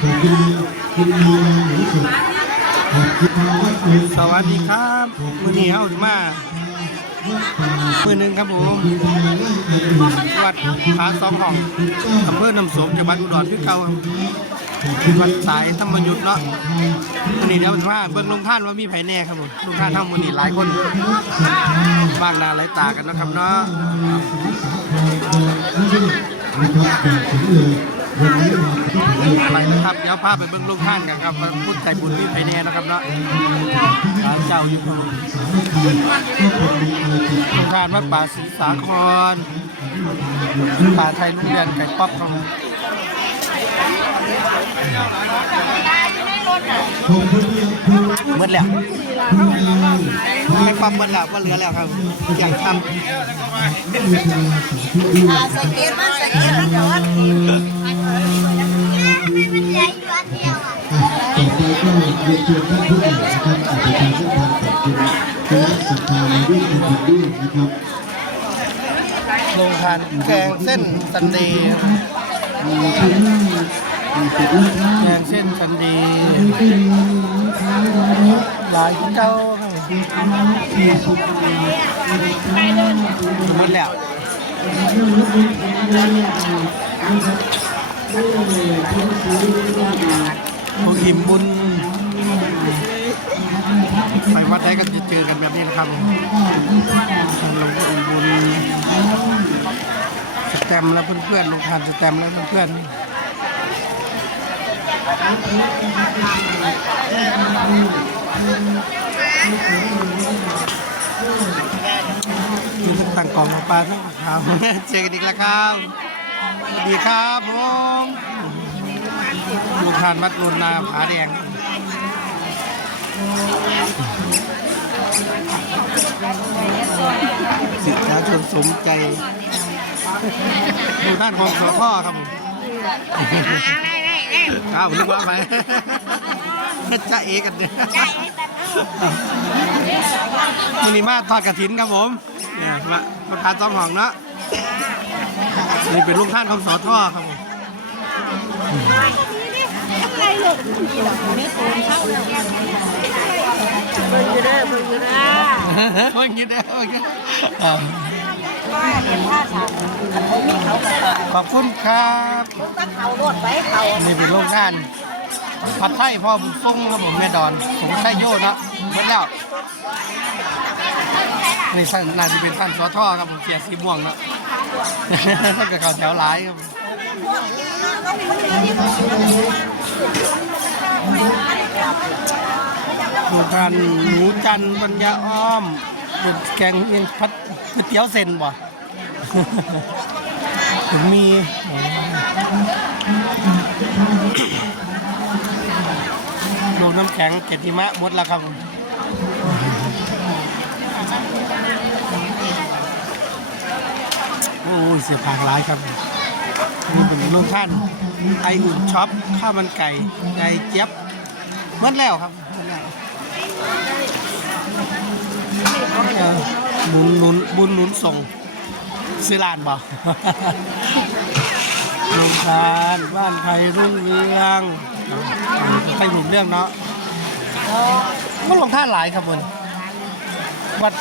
ผมกินกินมีงานหรือสุดผมกินมาวัดเลยสวัสดีครับมือนี้เฮาสิมาวัดป่ามือหนึงครับผมมีทำงานร่างกายอื่นวัดผาสองห้องอำเภอน้ำสมจังหวัดอุดรคือเก่าครับผมกินวัดสายธรรมยุทธ์เนาะวันนี้เดี๋ยวสิมาเบิ่งลงท่านว่ามีไผแน่ครับผมลงท่านเฮามื้อนี้หลายคนบางหน้าหลายตากันเนาะครับเนาะ เลยวันนี้มาที่ผมเลยไปนะครับเดี๋ยวพาไปเบิ่งลงท่านกันครับพุทธใจบุญมีไผแน่นะครับเนาะศาลเจ้าอยู่ครับผมสามัคคีก็คนมีอะไรติดลงท่านวัดป่าศรีสาครป่าไทยลุงเรียนไก่ป๊อปครับผมผมคนเดียวคือแล้วคุณยายให้ปั๊มหมดแล้วว่าเหลือแล้วครับอยากทำมาสเก็ตมาสเก็ตมาก่อนมันใหญ่อยู่อันเดียวอะ ต่อไปก็เรียนเชิญท่านผู้ใหญ่นะครับอาจจะทำเส้นทางขอบคุณคณะศรัทธามาด้วยกันด้วยนะครับลงทานแกงเส้นสันดีแกงเส้นสันดีหลายเจ้าครับมีคณะสี่สิบปีมีคณะหมดแล้ว มีรถมีคนเยอะนะครับโอ้ยคุณซื้อได้พวกอิ่มบุญไปวัดใดก็จะเจอกันแบบนี้นะครับทางลงอิ่มบุญสแตมป์และเพื่อนๆลงทานสแตมป์และเพื่อนๆมีทุกต่างกล่องของปลาทั้งครับเจอกันอีกแล้วครับ สวัสดีครับผมลูทานวัดรุนนาผาแดงสิทธาชนสมใจดูด้านของสพ่อครับผมครับผมนึกว่าไปจะเอกันเนี่ยมินิมาทอดกระถินครับผมเนี่ยมาประธานต้องห้องเนาะ นี่เป็นลูกท่านของสอท่อครับผมเบิ่งอยู่เด้อเบิ่งอยู่เด้อโอ้ยงี้ได้โอ้ยงี้อ่าว่าเห็นท่าทางอันนี้มีเขาก็ขอบคุณครับเขาโดดไปเขานี่เป็นโรงงานผัดไทยพ่อบุญทรงครับผมแม่ดอนผมใช่โยนะหมดแล้ว นี่ท่านน่าจะเป็นท่านสอท่อครับผมเสียสีม่วงเนาะท่ากับเขาแถวหลายครับดูการหนูจันปัญญาอ้อมเป็นแกงยังพัดก๋วยเตี๋ยวเส้นบ่ถึงมีลงน้ำแข็งเกติมะหมดแล้วครับ โอ้เสียผางร้ายครับ นี่เป็นโรงท่านไออุ่นช็อปข้าวมันไก่ไก่เจี๊ยบหมดแล้วครับหมดแล้วเออหนุนหนุนบุญหนุนส่งซื้อร้านบ่โรงทานบ้านไทยรุ่งเรืองไทยรุ่งเรื่องเนาะก็ลงท่านหลายครับผมวัด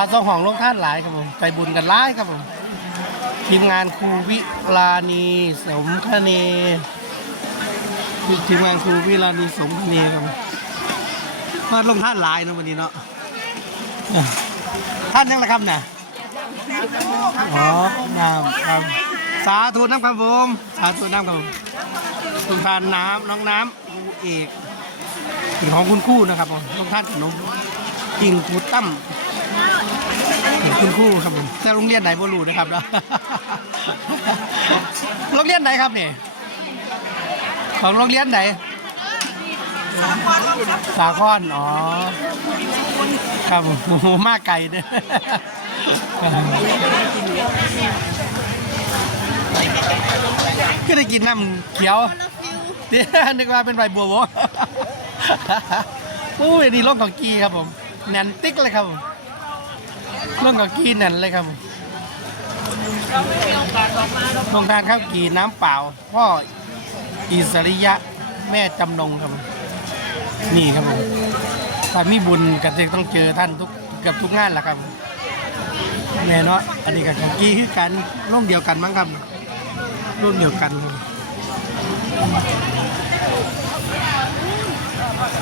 พระสองห้องลงท่านหลายครับผมใจบุญกันหลายครับผมทีมงานครูวิลานีสมคเนทีมงานครูวิลานีสมคเนครับผมาลงท่านหลายนะวันนี้เนาะท่านยังนะครับน่ะอ๋อน้ำครับ สาธุน้ำครับผมสาธุน้ำครับผมคุณทานน้ำน้องน้ำครูเอกสิ่งของคุณคู่นะครับผมทุกท่านขนมกิ่งครูตั้ม คุณครู่ครับผมแต่โรงเรียนไหนบ่รู้นะครับนะโรงเรียนไหนครับเนี่ยของโรงเรียนไหนสาคอนอ๋อครับผมโอ้โหมากไกลเด้อก็ได้กินน้ำเขียวเดี๋ยวนึกว่าเป็นใบบัวบกอุ้ยนี่ร่องของกีครับผมแน่นติ๊กเลยครับผม ร่องของกีแน่นเลยครับผมโครงการข้าวกีน้ำเปล่า พ่ออิสริยะแม่จำนงครับ นี่ครับผมถ้ามีบุญกันจะต้องเจอท่านทุกเกือบทุกงานแหละครับแน่เนาะอันนี้กับกี้คือกันร่วมเดียวกันมั้งครับรุ่นเดียวกัน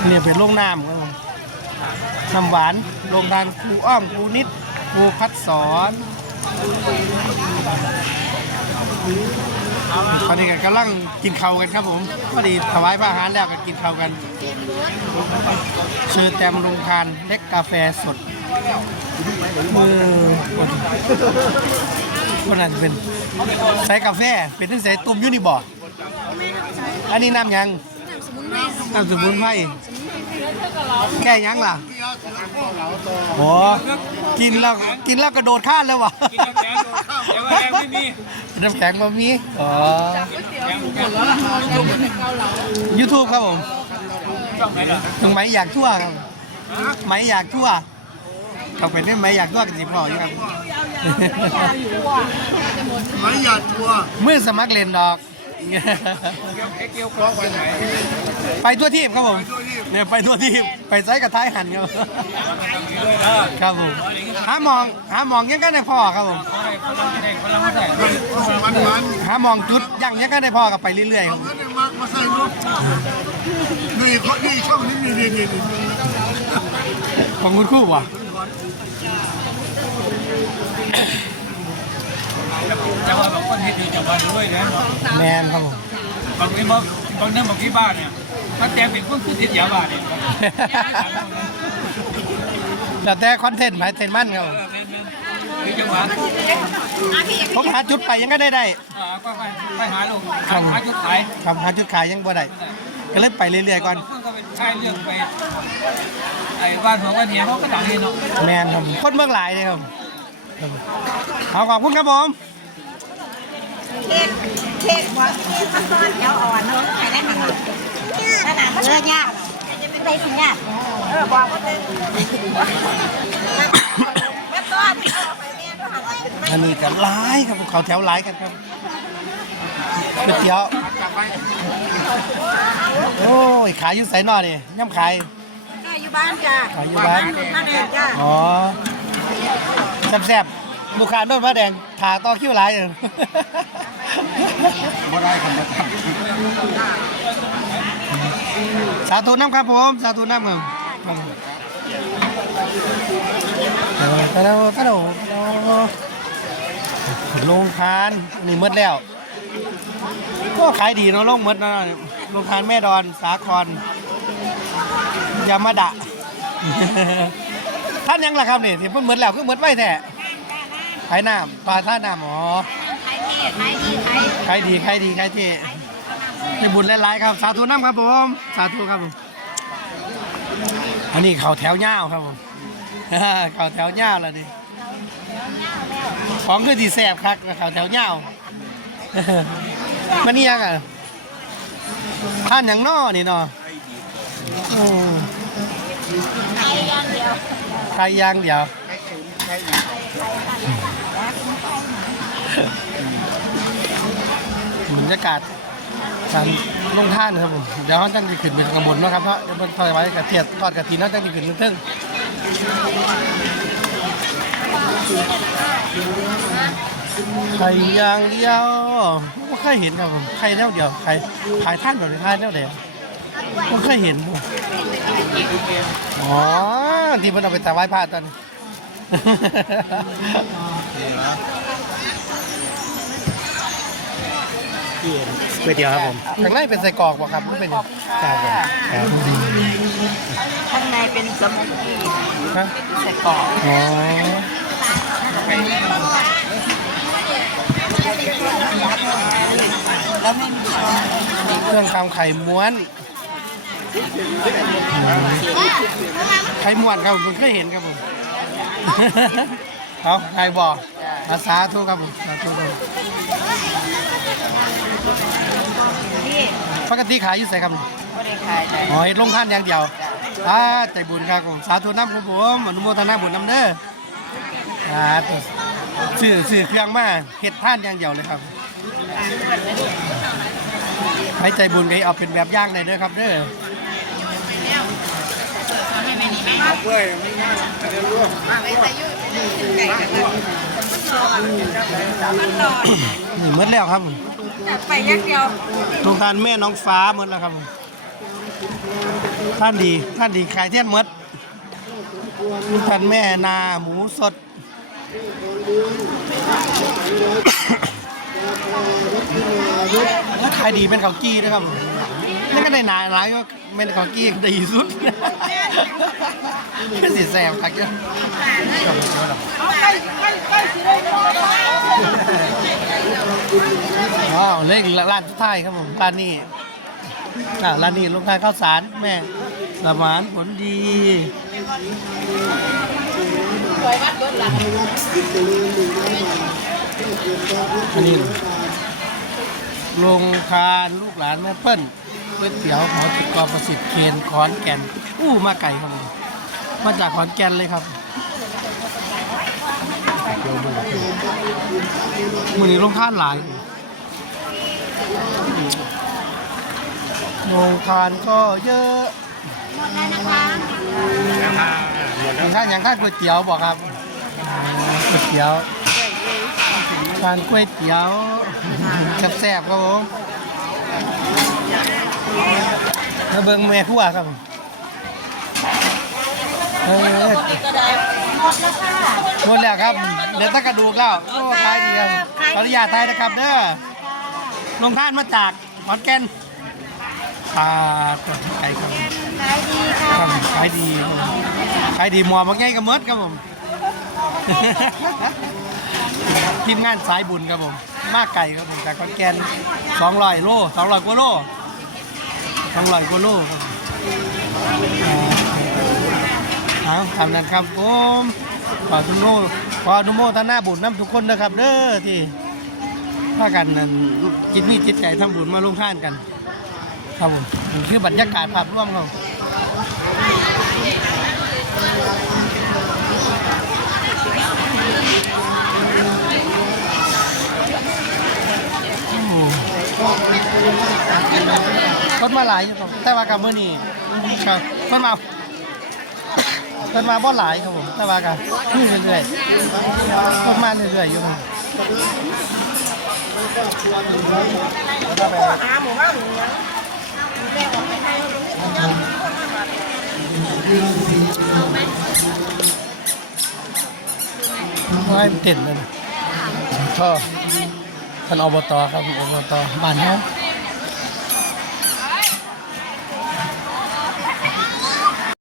เนี่ยเป็นโรงน้ำครับผมน้ำหวานโรงทานครูอ้อมครูนิด ครูพัดสอนตอนนี้ก็กำลังกินข้าวกันครับผมพอดีถวายพระอาหารแล้วก็กินข้าวกัน เชิญแตมโรงทานเล็กกาแฟสดมือคนนอาจจะเป็นใส่กาแฟเป็นทั้งใส่ตุ่มยูนิบอร์อันนี้น้ำยังน้ำสมุนไพร แก้หยังล่ะโอ้กินแล้วกินแล้วกระโดดข้านแล้ววะกินน้ำแข็งเดี๋ยวว่าแรงไม่มีน้ำแข็งบะมีอ๋อแข็งแข็งยูทูบครับผมช่องไหนล่ะตรงไหมอยากทั่วครับไหมอยากทั่วเขาเป็นเรื่องไหมอยากทั่วกันสิพ่ออยู่ครับไม่อยากกลัวมือสมัครเล่นดอก เกี่ยวเกี่ยวคล้องไปไหนไปทั่วทีบครับผมเนี่ยไปทั่วทีบไปไซกับท้ายหันครับเออครับผมหามองหามองยังก็ได้พ่อครับผมเขาได้คนละไม่ได้คนละไม่ได้มันมันหามองจุดยังยังก็ได้พ่อกับไปเรื่อยๆครับเงินมามาใส่ลูกนี่เขานี่ช่องนี้นี่นี่นี่ของคุณครู่วะ จะว่าบางคนที่ดีจะว่าด้วยนะแมนครับผมบางทีบางบางเรื่องบางที่บ้านเนี่ยมันแต่เป็นคนคือติดยาบ้าเนี่ยแล้วแต่คอนเทนต์หมายเทนมั่นครับผมคือจังหวะผมหาจุดไปยังก็ได้ได้ก็ไปไปหาลูกหาจุดขายครับหาจุดขายยังบ่ได้ก็เลยไปเรื่อยๆก่อนเพื่อนก็เป็นชายเรื่องไปไอ้บ้านหัวบ้านเหียเขาก็ต่างกันเนาะแมนครับคนเมืองหลายเลยครับ เอาขอบคุณครับผมเค้กเค้กว่าเค้กข้าวต้อนเดี๋ยวอ่อนเนาะใครได้ขนาดขนาดเออยากจะเป็นไรสิยากเออบอกว่าเป็นแม่ต้อนเอาไปแม่ก็หันอันนี้ก็หลายครับเขาแถวหลายกันครับก๋วยเตี๋ยวโอ้ยขายอยู่ไสนอดิย่ำขายก็อยู่บ้านจ้ะขายอยู่บ้านมาแดงจ้ะอ๋อ แซ่บๆลูกค้าโดนมาแดงถาต่อคิวหลายอยู่บ่ได้ครับสาธุน้ำครับผม สาธุน้ำครับตะโดตะโดลงทานนี่หมดแล้ว ก็ขายดีเนาะลงหมดเนาะลงทานแม่ดอนสาครยามาดะ ท่านยังล่ะครับนี่ที่เพิ่นหมดแล้วคือเหมดไว้แท้ขายน้ำปลาท่าน้ำอ๋อขายดีขายดีใครดีใครดีใครที่ได้บุญหลายๆครับ สาธุน้ำครับผม สาธุครับผมอันนี้เขาแถวเง่าครับผมเขาแถวเง่าแล้วดิของคือดีแสบคักเขาแถวเง่ามันนี่ยังอะท่านย่างนอนี่เนาะอื มขายอย่างเดียวใครอยางเดียวบรรยากาศการลงท่านครับผมเดี๋ยวเขาจะขึ้นไปข้างบนนะครับเพราะเดี๋ยวมันถอยไว้กระเทียดทอดกระถินเขาจะขึ้นเทึ่งไข่อยางเดียวไม่เคยเห็นครับผมไข่เท่าเดียวไข่ขายท่านแบบไข่เท่าเดียว ไม่เคยเห็นผมอ๋อ ที่มันเอาไปถวายพระตอนนี้ ก๋วยเตี๋ยวครับผมข้างในเป็นไส้กรอกป่ะครับไม่เป็นครับผมครับข้างในเป็นสมุนไพรฮะใส่กรอกอ๋อแล้วไม่มีเครื่องทำไข่ม้วน ไข่ม้วนครับผมเคยเห็นครับผมเอาไข่บ่ออาสาธุครับผมสาธุครับนี่ปกติขายอยู่ใส่ครับไม่ได้ขายได้อ๋อเฮ็ดลงท่านอย่างเดียวอ่าใจบุญครับผมสาธุน้ำครับผมอนุโมทนาบุญน้ำเด้ออ่าซื้อซื้อเครื่องมาเฮ็ดท่านอย่างเดียวเลยครับให้ใจบุญกันเอาเป็นแบบอย่างเลยเด้อครับเด้อ นี่หมดแล้วครับไปยักเดียวโครงการแม่น้องฟ้าหมดแล้วครับท่านดีท่านดีขายเทียนหมดท่านแม่นาหมูสด ขายดีเป็นข้าวกี้นะครับ นี่ก็ได้นายร้ายก็เป็นข้าวกี้ดีสุดก็สิแสบครับเจ้าเอาไปไปไปสิได้บ่ว้าวเลขร้านสุดท้ายครับผมร้านนี้อ่าร้านนี้ลงทานข้าวสารแม่สมานผลดีสวยวัดเบิดล่ะอันนี้โรงทานลูกหลานแม่เปิ้ล ก๋วยเตี๋ยวหอติกรประสิทธิ์เคนขอนแก่น อู้มาไก่ครับผมมาจากขอนแก่นเลยครับมือนี้ลงทานหลายโรงทานก็เยอะหมดแล้วนะคะย่างท่านอย่างท่านก๋วยเตี๋ยวบอกครับก๋วยเตี๋ยวทานก๋วยเตี๋ยวแซ่บๆครับผม แล้วเบิ้งแม่ครัวครับผมเออก็ได้หมดแล้วค่ะหมดแล้วครับเหลือแตะกระดูกแล้วโอ้ขายดีครับขออนุญาตไทยนะครับเด้อลงท่านมาจากขอนแก่นปลาไก่ครับขายดีค่ะครับขายดีครับผมขายดีหมอบางไงก็หมดครับผมทีมงานสายบุญครับผม มากไก่ครับผมจากขอนแก่นสองร้อยโลสองร้อยกว่าโลสองร้อยกว่าโลครับเอาทำนั้นครับผมขอทุนโมขออนุโมทนาบุญน้ำทุกคนนะครับ เด้อที่พากันนั่นจิตมีจิตใจทำบุญมาลงท่านกัน ครับผมนี่คือบรรยากาศภาพรวมครับ คนมาหลายครับแต่ว่ากับเมื้อนี้ครับคนมาคนมาบ่หลายครับผมแต่ว่ากับมีเรื่อยๆคนมาเรื่อยๆอยู่ครับไม่เต้นเลยนะท่อท่านอบตครับอบตบ้านเฮา